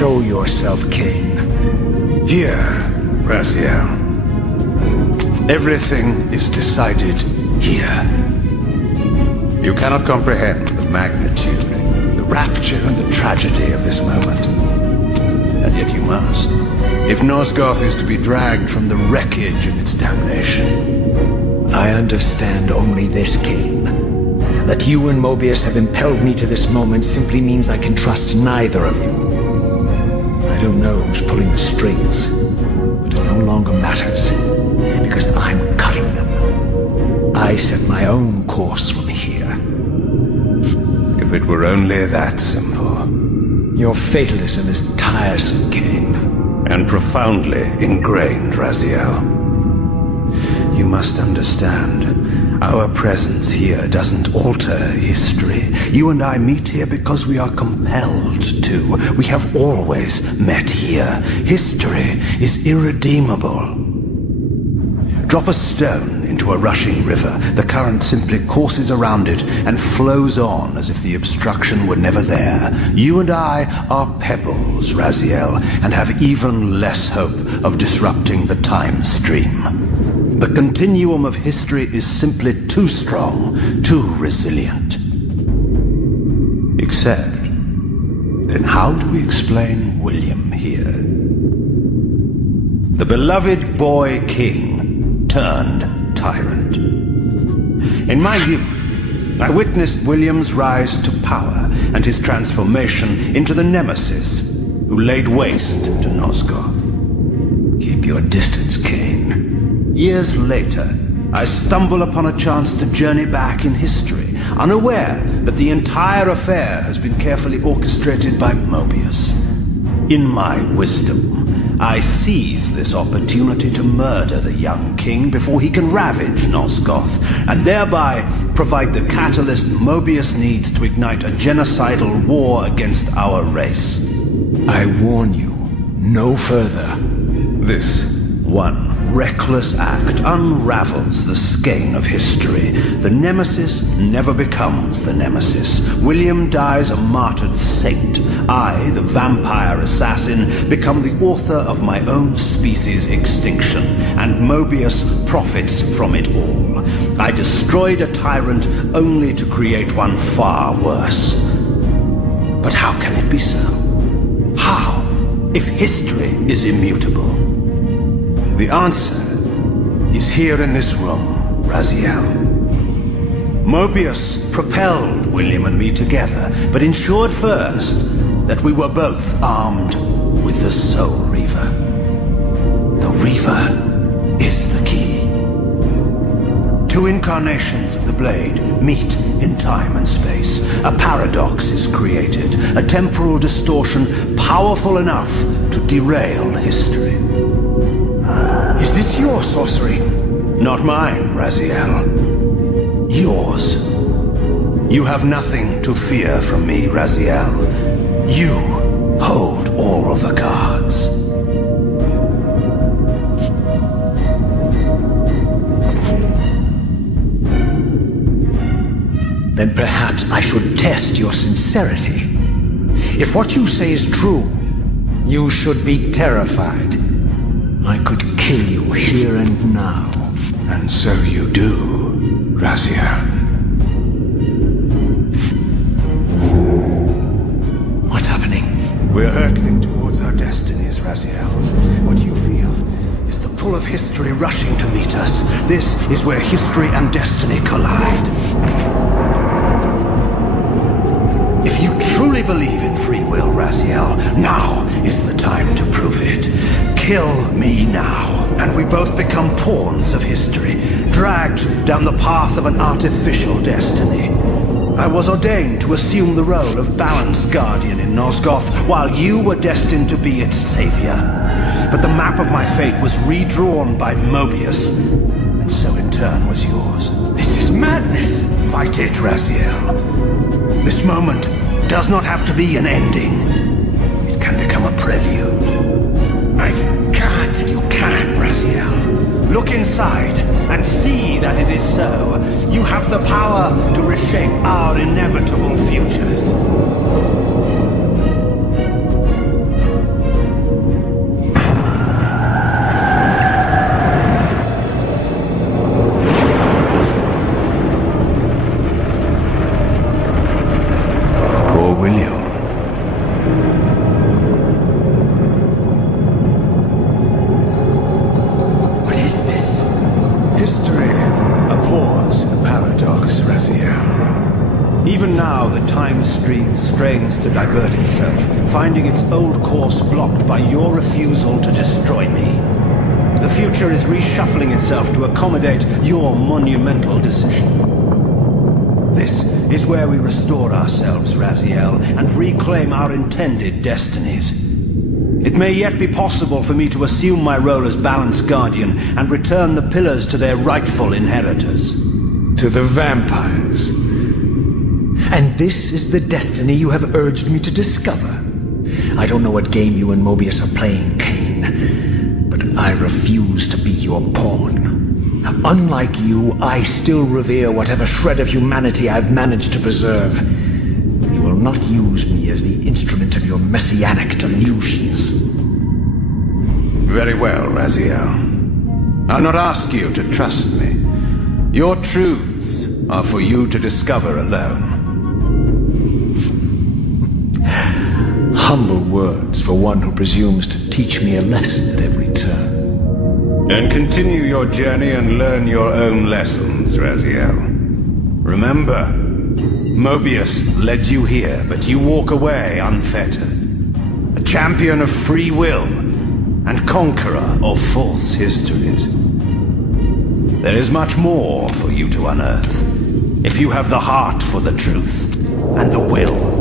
Show yourself, Cain. Here, Raziel. Everything is decided here. You cannot comprehend the magnitude, the rapture and the tragedy of this moment. And yet you must. If Nosgoth is to be dragged from the wreckage of its damnation. I understand only this, Cain. That you and Mobius have impelled me to this moment simply means I can trust neither of you. I don't know who's pulling the strings, but it no longer matters, because I'm cutting them. I set my own course from here. If it were only that simple. Your fatalism is tiresome, Cain. And profoundly ingrained, Raziel. You must understand, our presence here doesn't alter history. You and I meet here because we are compelled to. We have always met here. History is irredeemable. Drop a stone into a rushing river. The current simply courses around it and flows on as if the obstruction were never there. You and I are pebbles, Raziel, and have even less hope of disrupting the time stream. The continuum of history is simply too strong, too resilient. Except, then how do we explain William here? The beloved boy king turned tyrant. In my youth, I witnessed William's rise to power and his transformation into the nemesis who laid waste to Nosgoth. Keep your distance, Cain. Years later, I stumble upon a chance to journey back in history, unaware that the entire affair has been carefully orchestrated by Mobius. In my wisdom, I seize this opportunity to murder the young king before he can ravage Nosgoth, and thereby provide the catalyst Mobius needs to ignite a genocidal war against our race. I warn you, no further. This one reckless act unravels the skein of history. The nemesis never becomes the nemesis. William dies a martyred saint. I, the vampire assassin, become the author of my own species' extinction, and Mobius profits from it all. I destroyed a tyrant only to create one far worse. But how can it be so? How, if history is immutable? The answer is here in this room, Raziel. Mobius propelled William and me together, but ensured first that we were both armed with the Soul Reaver. The Reaver is the key. Two incarnations of the blade meet in time and space. A paradox is created, a temporal distortion powerful enough to derail history. Is this your sorcery? Not mine, Raziel. Yours. You have nothing to fear from me, Raziel. You hold all the cards. Then perhaps I should test your sincerity. If what you say is true, you should be terrified. I could kill you here and now. And so you do, Raziel. What's happening? We're hurtling towards our destinies, Raziel. What you feel is the pull of history rushing to meet us. This is where history and destiny collide. If you truly believe in free will, Raziel, now is the time to prove it. Kill me now, and we both become pawns of history, dragged down the path of an artificial destiny. I was ordained to assume the role of balanced guardian in Nosgoth, while you were destined to be its savior. But the map of my fate was redrawn by Mobius, and so in turn was yours. This is madness! Fight it, Raziel. This moment does not have to be an ending. It can become a prelude. I can't. You can, Raziel. Look inside and see that it is so. You have the power to reshape our inevitable futures. William. What is this? History. A pause, a paradox, Raziel. Even now, the time stream strains to divert itself, finding its old course blocked by your refusal to destroy me. The future is reshuffling itself to accommodate your monumental decision. This is where we restore ourselves, Raziel, and reclaim our intended destinies. It may yet be possible for me to assume my role as Balance Guardian and return the pillars to their rightful inheritors. To the vampires. And this is the destiny you have urged me to discover. I don't know what game you and Mobius are playing, Kane, but I refuse to be your pawn. Unlike you, I still revere whatever shred of humanity I've managed to preserve. You will not use me as the instrument of your messianic delusions. Very well, Raziel. I'll not ask you to trust me. Your truths are for you to discover alone. Humble words for one who presumes to teach me a lesson at every turn. Then continue your journey and learn your own lessons, Raziel. Remember, Mobius led you here, but you walk away unfettered. A champion of free will and conqueror of false histories. There is much more for you to unearth, if you have the heart for the truth and the will